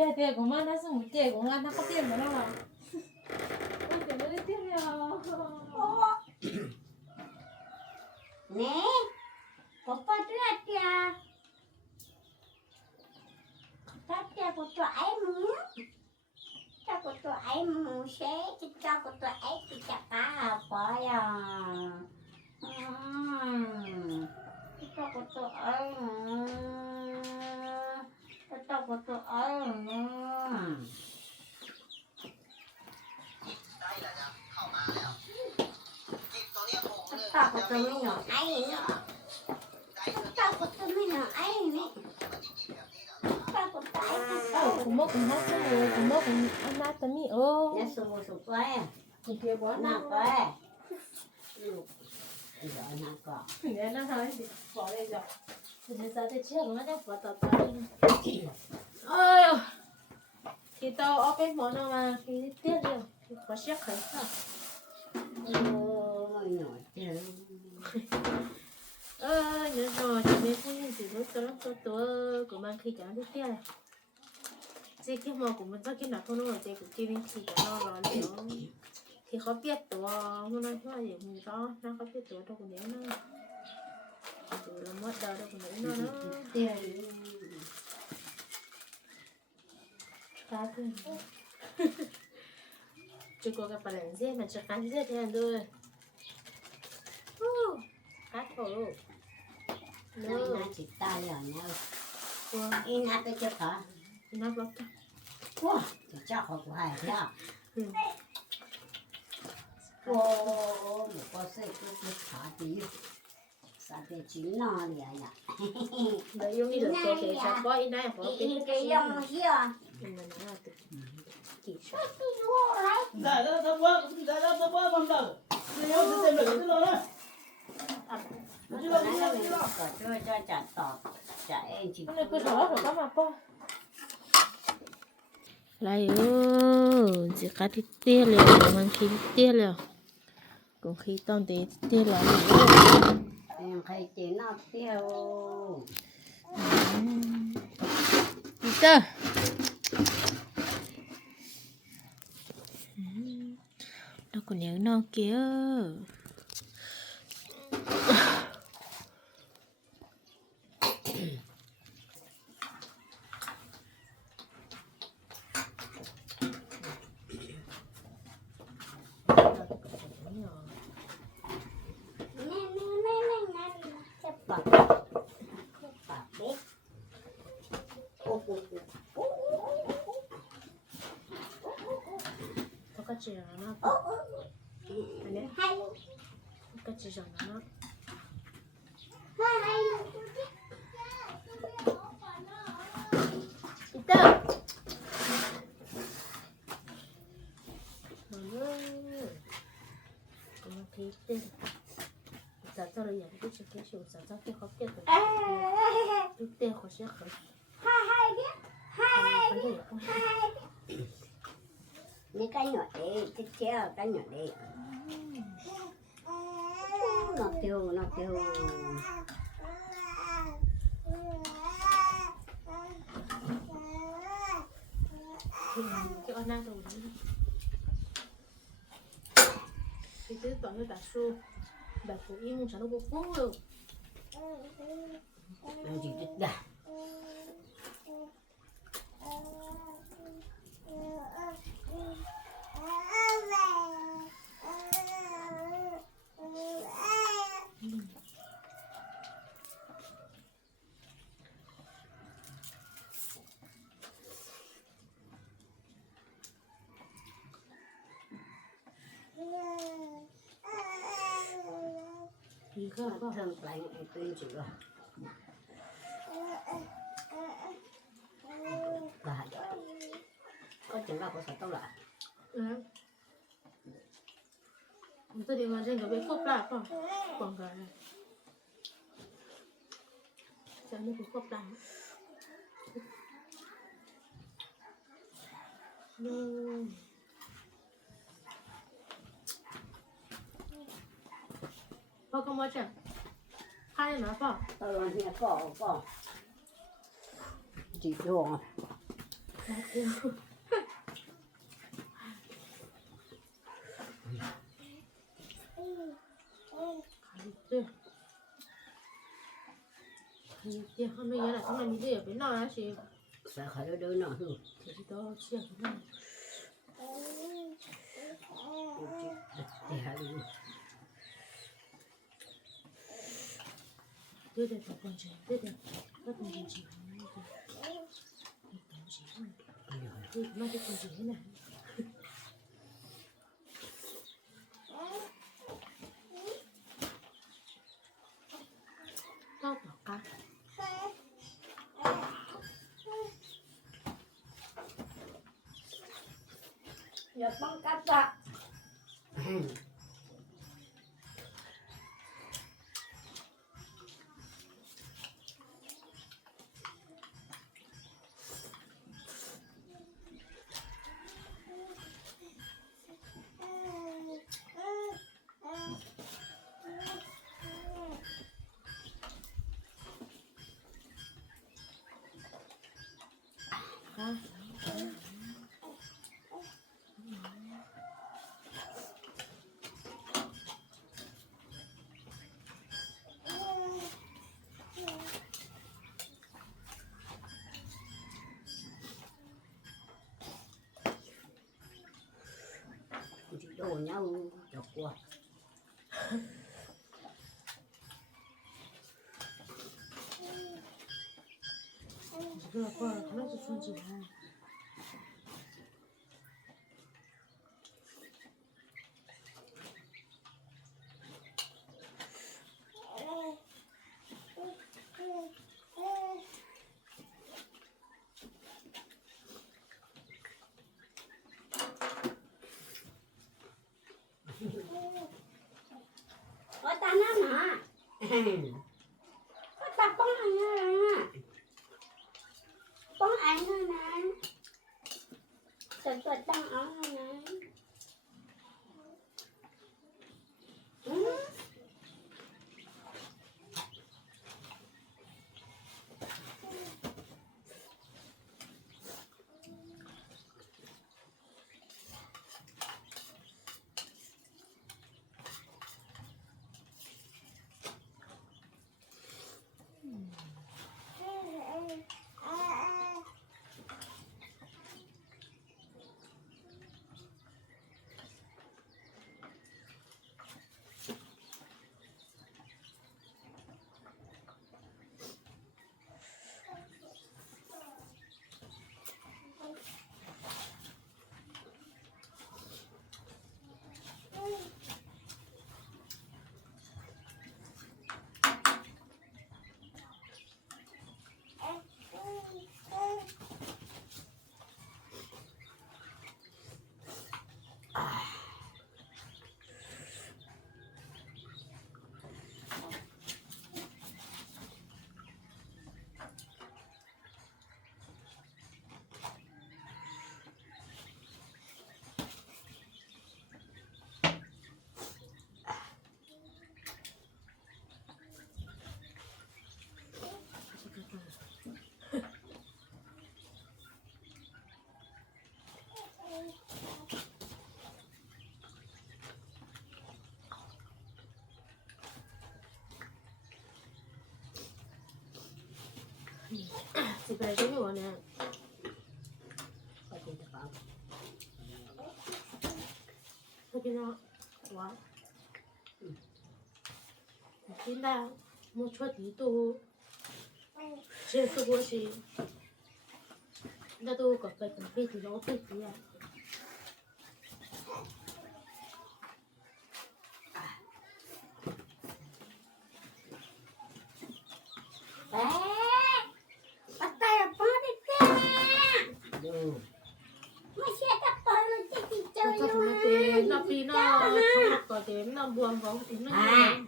Ya, deh gue mana hace un gue un gana para tiempo, no va. Ante, no le tiene abajo. ¿Ne? Papá, tú la tía. Papá, te hago tu ay, mía. Te hago tu ay, kita Te hago tu ay, te hago tu. ก็ต้องก็ต้องเอ้เนี่ยได้แล้วนะเข้ามาแล้วจิบตัวเนี้ยผมเลยต้องก็ต้องไม่หน่อยไอ้เนี่ยต้องก็ต้องไม่หน่อยไอ้เนี่ยต้องก็ต้องไอ้เนี่ยคุณผมบอกผมบอกคุณผมบอกผมเอาหน้าตัวนี้โอ้เนี่ยสมุนสุกไปกินเพียบวันหนักไป giờ anh ăn cỏ nhớ nó thôi bỏ đây rồi thì giờ nó đang bỏ tập ơi thì tao ở bên món nào mà thì tiếc rồi thì có sẽ khởi sao ôi nhỏ tiền ơi nhớ rồi chị mấy phụ nhân chỉ lúc sau lúc sau tối của mang khi chẳng biết tiếc rồi chị cái mò của mình chắc cái nào không nó ở đây của chị nên thì nó rồi. liệu thì có biết tụi hôm nay có gì người to nó có biết tụi đâu còn nếu nó. Tụi là mất đâu đâu còn nếu nó nó ta thôi. Chú cái gặp bạn gì mà chắc ăn gì thế anh thôi. Cắt khổ nó chỉ ta lẻo nhau in hạt cho cả in hạt lót ta wow cho cháu học của hải nha ừ. 我我我就是擦鼻子，擦鼻子哪里呀？那用你的手擦，把一袋火给你给用一下。那是我来。那那那我那那那我碰到了，那要是真我，你知道了。我就把你那我，把这个家家到，家安。那不是我我干嘛不？ 라요 이제 가리 떼려 만 가리 떼려 그럼 가리 떼는데 떼려 그냥 가리 떼나 떼요 이따 nó còn nhớ nó kia 깎아질 어, 어, 어. 않아. 아니? 깎아지지 않아. 일단 저는 자자를 연기 시키시고 자자께 걷게 되고 아. 이때 거시야 걷 Cái nhỏ đấy Nó tiêu Nó cái con na rồi. Thì cứ toàn cho đặt su. Đặt phụ im không sao nó bốc bốc rồi. Nó chỉ đứt đà 이거 nó 봐. Em tuyên chịu rồi Bà Có chừng nào có sợ tao lại Ừ. tôi đi vào trên cái bếp cốc không quảng gà này sẽ một cái cốc đắng Vâng. Bao công bao? Hai nó bỏ. Tao làm nhà bỏ bỏ. Chỉ đồ. Thank you. 爹后面原来他们你这也别闹那些，啥好都都闹哼，这是多气啊！这还有，对的，他东西，对的，他东西是那个，东西，哎呀，那这东西呢？Yapang kata. Hmm. 就叫我娘我叫过。这个罐儿可是存几？I. 嗯。这边我呢我跟你说现在没出底都谁也说不那都搞个准备就要退职了 làm gấu tính nó à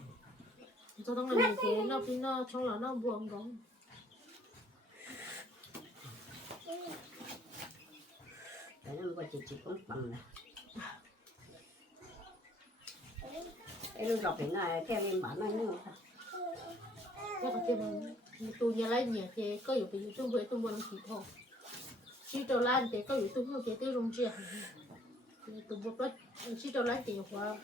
nó tính nó trong là nó buồn gấu cái nó có chỉ chỉ cũng bằng này cái nó dọc đến này theo em bán anh nữa cái cái tôi nhà lấy nhà thì có dụng cái chúng với tôi muốn chỉ thôi chỉ cho lan thì có dụng tôi không chỉ tiêu dùng chuyện thì tôi bớt chỉ cho lan thì hoa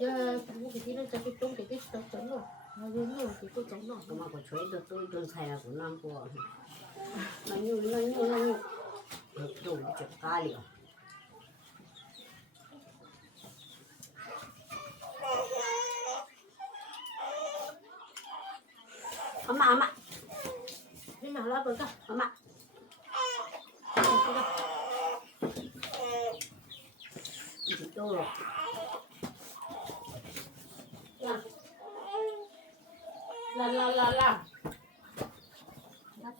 giờ cũng cái tí nó cho cái trống cái tí nó trống rồi nó đến rồi thì tôi trống rồi ko chwe do to don sai la ko nam ko. Ma nyu ma nyu ma nyu. Do di chwe ka li. Ama ama nhưng mà lá bờ cả ama. Di to lo. Là là là là. Lá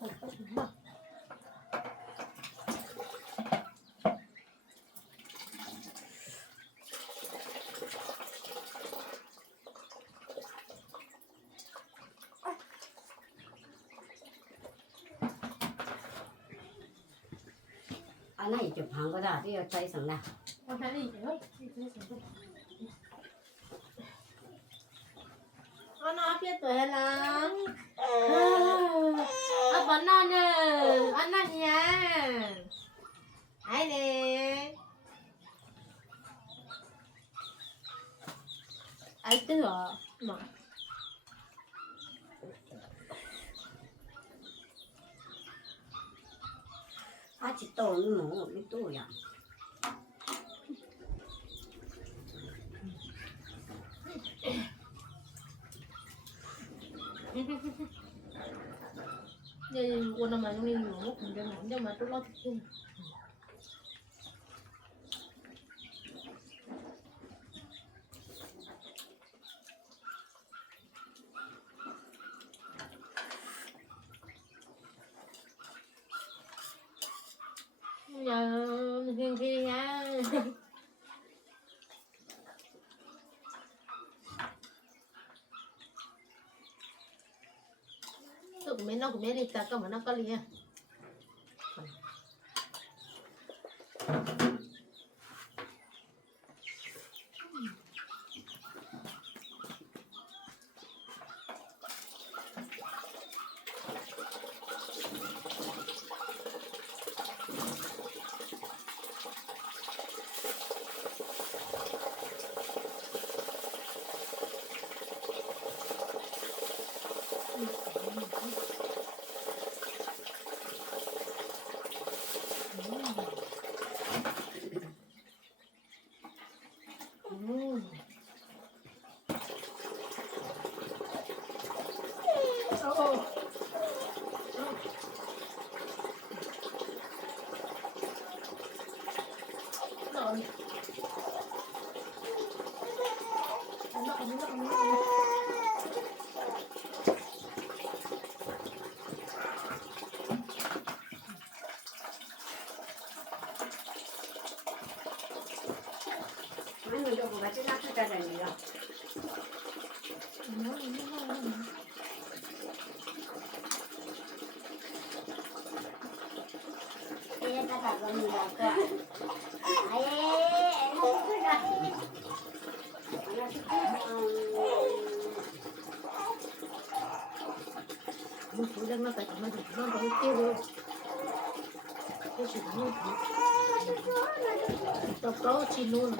Anh à, này, chụp hàng có ra thì chạy sang nào. con thấy gì nữa con nói biết tuổi lắm. À bọn nó nè ăn nha ai nè. Ai tư à mà. À chỉ to nó mổ cái to Jadi, ko naman yung ninyo mo, kung gano'n, hindi matulog yun. menos mérita, como no colía. Ano? Ano? Ano? Ano? Tocou o tinuno.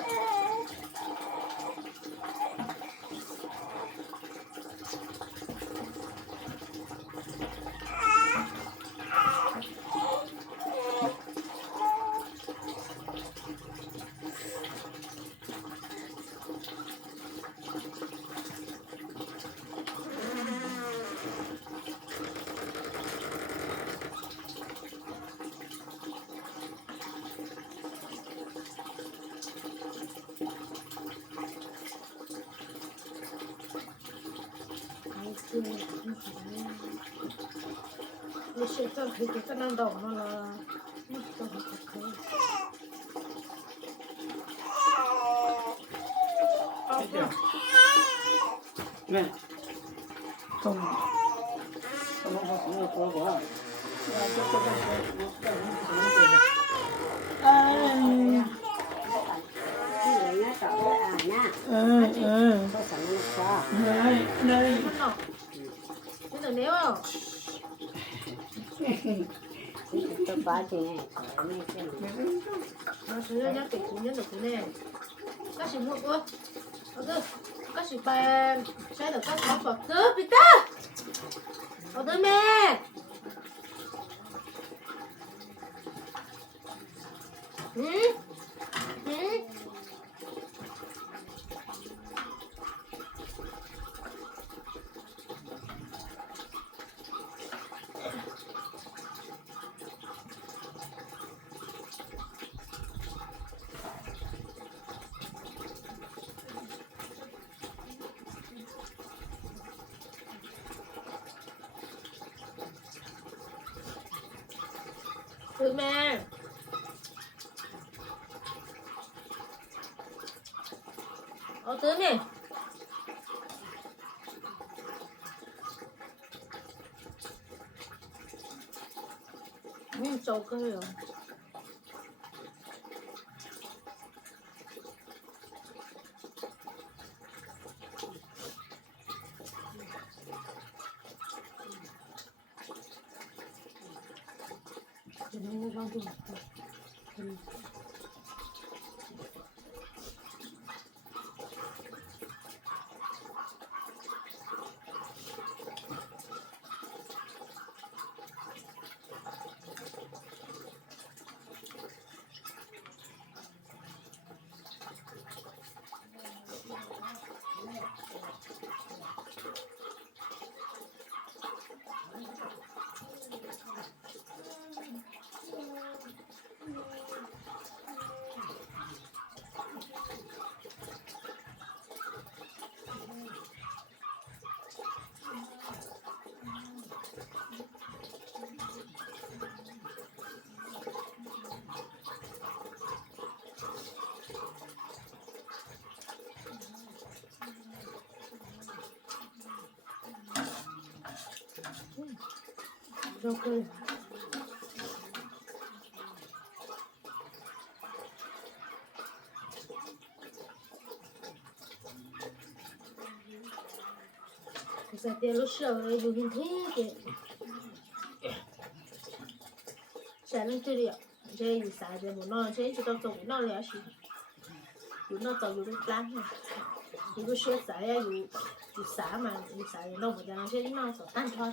那现在可以不能倒了啦，那倒不可以。没，怎么？怎么还没有说完？哎。Với à nhá. Ờ ờ. Có sẵn nó qua. Đây, đây. Nó nọ. Thế là nếu không? cho ba thì này cái này nó sẽ nhắc cái cú nhân được cái này các chị mua ơi ok các chị bàn sẽ được các cháu vào thứ Peter 佢咩？我等你。嗯，走开了。Rau cơ. Giờ tiền lúc sợ rồi dùng hình thế kìa. Sẽ lên chơi đi ạ. Chơi gì xả để một nó chơi cho tao tổng nó lẻ gì. Dù nó tổng dù cái plan này. Dù cái xe xả á dù dù xả mà dù xả thì nó một giờ chơi nó sợ tan thoa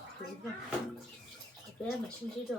Kızım. Verme şimdi şey de.